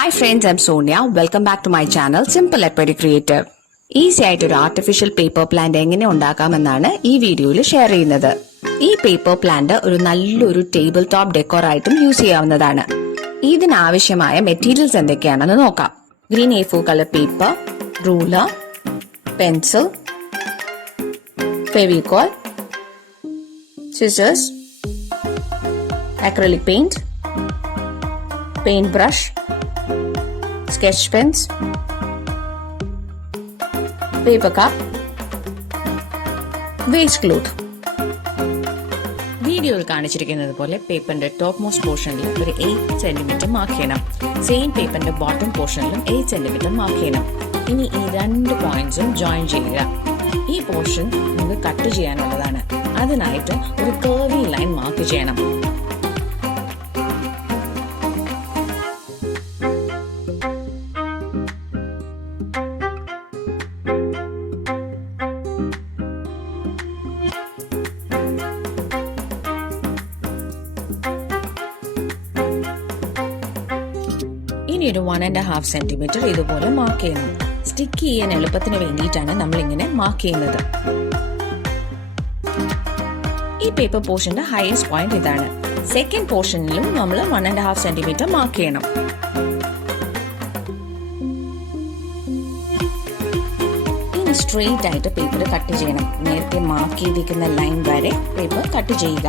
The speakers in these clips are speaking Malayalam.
Hi friends, I'm Soniya. Welcome back to my channel Simple Acrylic Creator. Easy ആയിട്ട് ഒരു ആർട്ടിഫിഷ്യൽ പേപ്പർ പ്ലാന്റ് എങ്ങനെ ഉണ്ടാക്കാമെന്നാണ് ഈ വീഡിയോയിൽ ഷെയർ ചെയ്യുന്നത്. ഈ പേപ്പർ പ്ലാന്റ് ഒരു നല്ലൊരു ടേബിൾ ടോപ്പ് ഡെക്കോർ ആയിട്ടും യൂസ് ചെയ്യാവുന്നതാണ്. ഇതിനാവശ്യമായ മെറ്റീരിയൽസ് എന്തൊക്കെയാണെന്ന് നോക്കാം. Green A4 colour paper, ruler, pencil, Fevicol, scissors, acrylic paint, paintbrush, sketch pens, paper cup, waste cloth. വീഡിയോയിൽ കാണിച്ചിരിക്കുന്നത് പോലെ പേപ്പറിന്റെ ടോപ്പ് മോസ്റ്റ് പോർഷനിൽ ഒരു 8 സെന്റിമീറ്റർ മാർക്ക് ചെയ്യണം. സെയിം പേപ്പറിന്റെ ബോട്ടം പോർഷനിലും 8 സെന്റിമീറ്റർ മാർക്ക് ചെയ്യണം. ഇനി ഈ രണ്ട് പോയിന്റ്സും ജോയിൻ ചെയ്യുക. ഈ പോർഷൻ നമുക്ക് കട്ട് ചെയ്യാനുള്ളതാണ്. അതിനായിട്ട് ഒരു കർവി ലൈൻ മാർക്ക് ചെയ്യണം. ഇനി ഒരു 1.5 സെന്റിമീറ്റർ ഇതുപോലെ മാർക്ക് ചെയ്യണം. സ്റ്റിക്ക് ചെയ്യാൻ എളുപ്പത്തിന് വേണ്ടിയിട്ടാണ് നമ്മൾ ഇങ്ങനെ മാർക്ക് ചെയ്യുന്നത്. ഈ പേപ്പർ പോർഷന്റെ ഹയസ്റ്റ് പോയിന്റ് ഇതാണ്. സെക്കൻഡ് പോർഷനിലും നമ്മൾ 1.5 സെന്റിമീറ്റർ മാർക്ക് ചെയ്യണം. ഇനി സ്ട്രെയിറ്റ് ആയിട്ട് പേപ്പർ കട്ട് ചെയ്യണം. നേരത്തെ മാർക്ക് ചെയ്തിരിക്കുന്ന ലൈൻ വരെ പേപ്പർ കട്ട് ചെയ്യുക.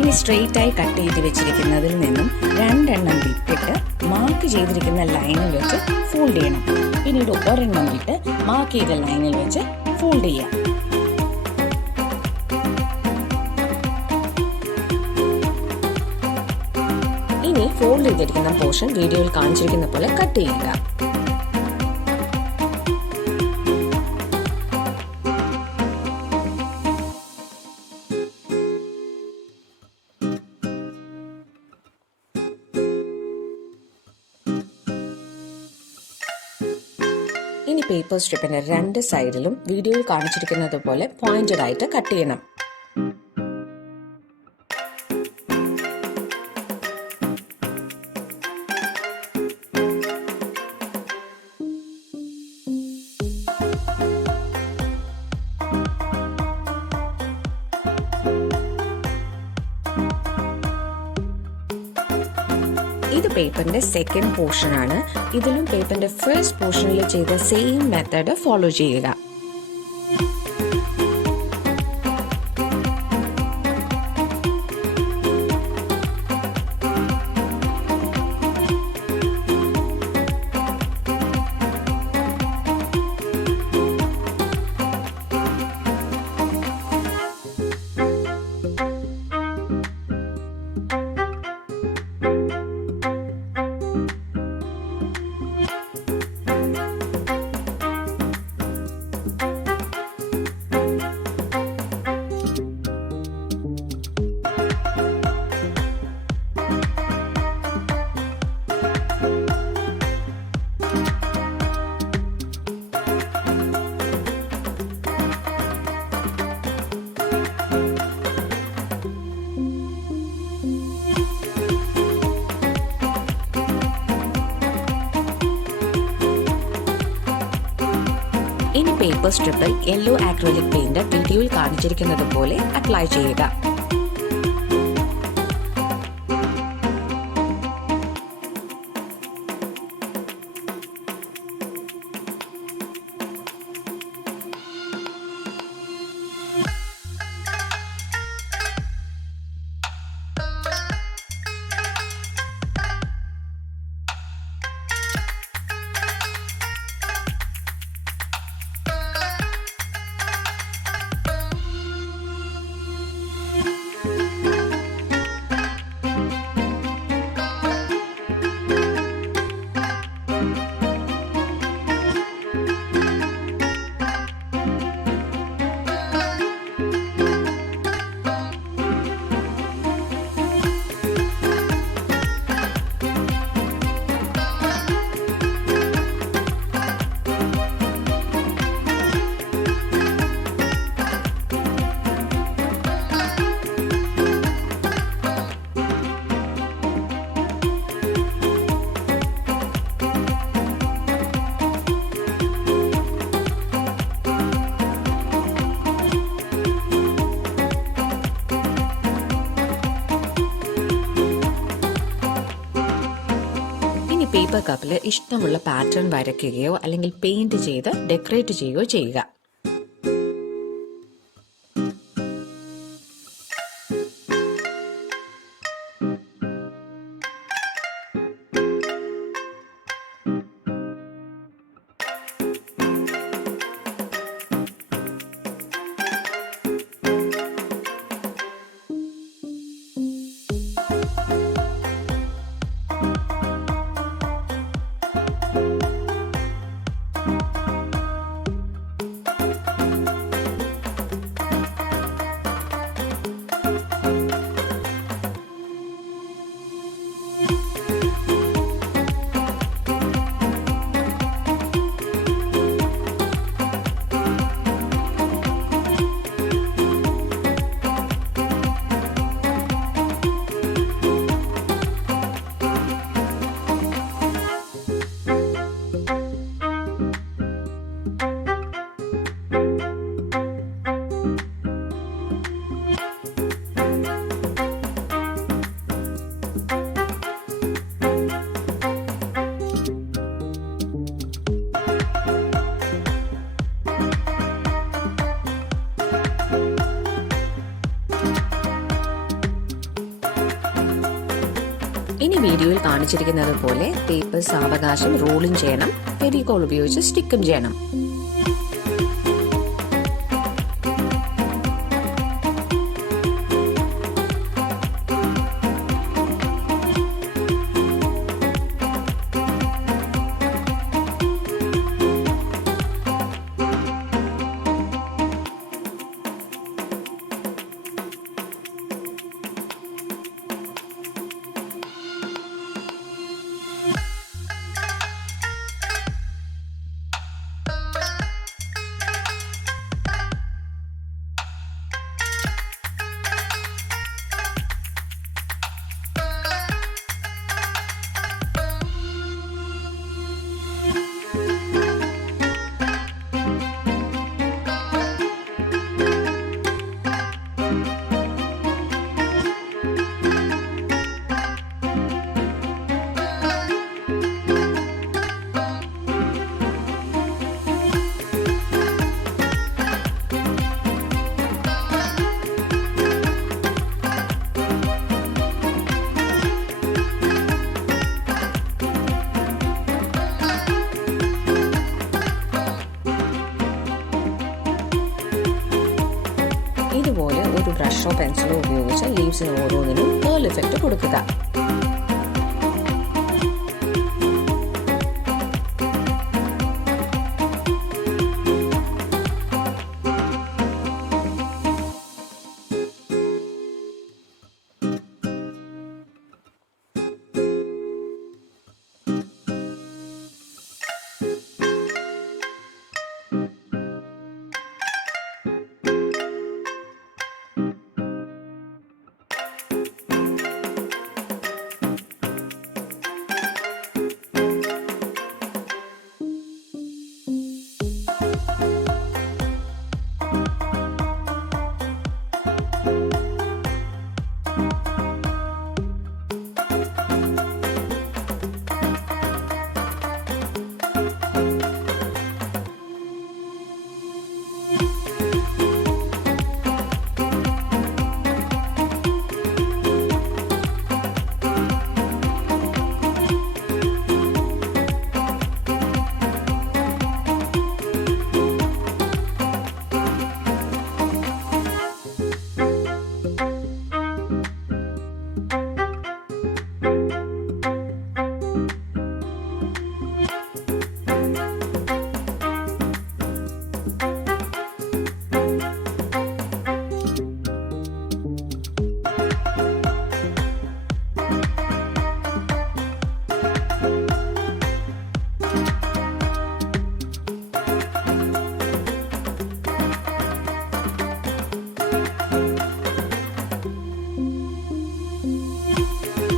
ഇനി സ്ട്രെയിറ്റ് ആയി കട്ട് ചെയ്ത് വെച്ചിരിക്കുന്നതിൽ നിന്നും 2 എണ്ണം വിട്ടിട്ട് മാർക്ക് ചെയ്തിരിക്കുന്ന ലൈനിൽ വെച്ച് ഫോൾഡ് ചെയ്യണം. പിന്നീട് ഒരെണ്ണം വിട്ട് മാർക്ക് ചെയ്ത ലൈനിൽ വെച്ച് ഫോൾഡ് ചെയ്യാം. ഇനി ഫോൾഡ് ചെയ്തിരിക്കുന്ന പോർഷൻ വീഡിയോയിൽ കാണിച്ചിരിക്കുന്ന പോലെ കട്ട് ചെയ്യുക. ഇനി പേപ്പർ സ്ട്രിപ്പിന്റെ 2 സൈഡിലും വീഡിയോയിൽ കാണിച്ചിരിക്കുന്നത് പോലെ പോയിന്റഡ് ആയിട്ട് കട്ട് ചെയ്യണം. ഇത് പേപ്പറിന്റെ സെക്കൻഡ് പോർഷൻ ആണ്. ഇതിലും പേപ്പറിന്റെ ഫസ്റ്റ് പോർഷനിൽ ചെയ്ത സെയിം മെത്തേഡ് ഫോളോ ചെയ്യുക. ഇനി പേപ്പർ സ്ട്രിപ്പിൽ യെല്ലോ ആക്രിലിക് പെയിന്റ് വീഡിയോയിൽ കാണിച്ചിരിക്കുന്നത് പോലെ അപ്ലൈ ചെയ്യുക. പേപ്പർ കപ്പിൽ ഇഷ്ടമുള്ള പാറ്റേൺ വരയ്ക്കുകയോ അല്ലെങ്കിൽ പെയിന്റ് ചെയ്ത് ഡെക്കറേറ്റ് ചെയ്യുകയോ ചെയ്യുക. ഇനി വീഡിയോയിൽ കാണിച്ചിരിക്കുന്നത് പോലെ പേപ്പർ സാവകാശം റോളിംഗ് ചെയ്യണം. ഫെവിക്കോൾ ഉപയോഗിച്ച് സ്റ്റിക്കും ചെയ്യണം. ഇതുപോലെ ഒരു ബ്രഷോ പെൻസിലോ ഉപയോഗിച്ച് ലീവ്സിന് ഓരോന്നിനും കേൾ ഇഫക്റ്റ് കൊടുക്കുക.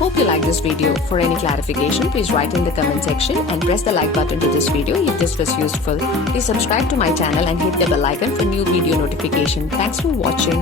Hope you like this video. For any clarification, please write in the comment section and press the like button to this video if this was useful. Please subscribe to my channel and hit the bell icon for new video notification. Thanks for watching.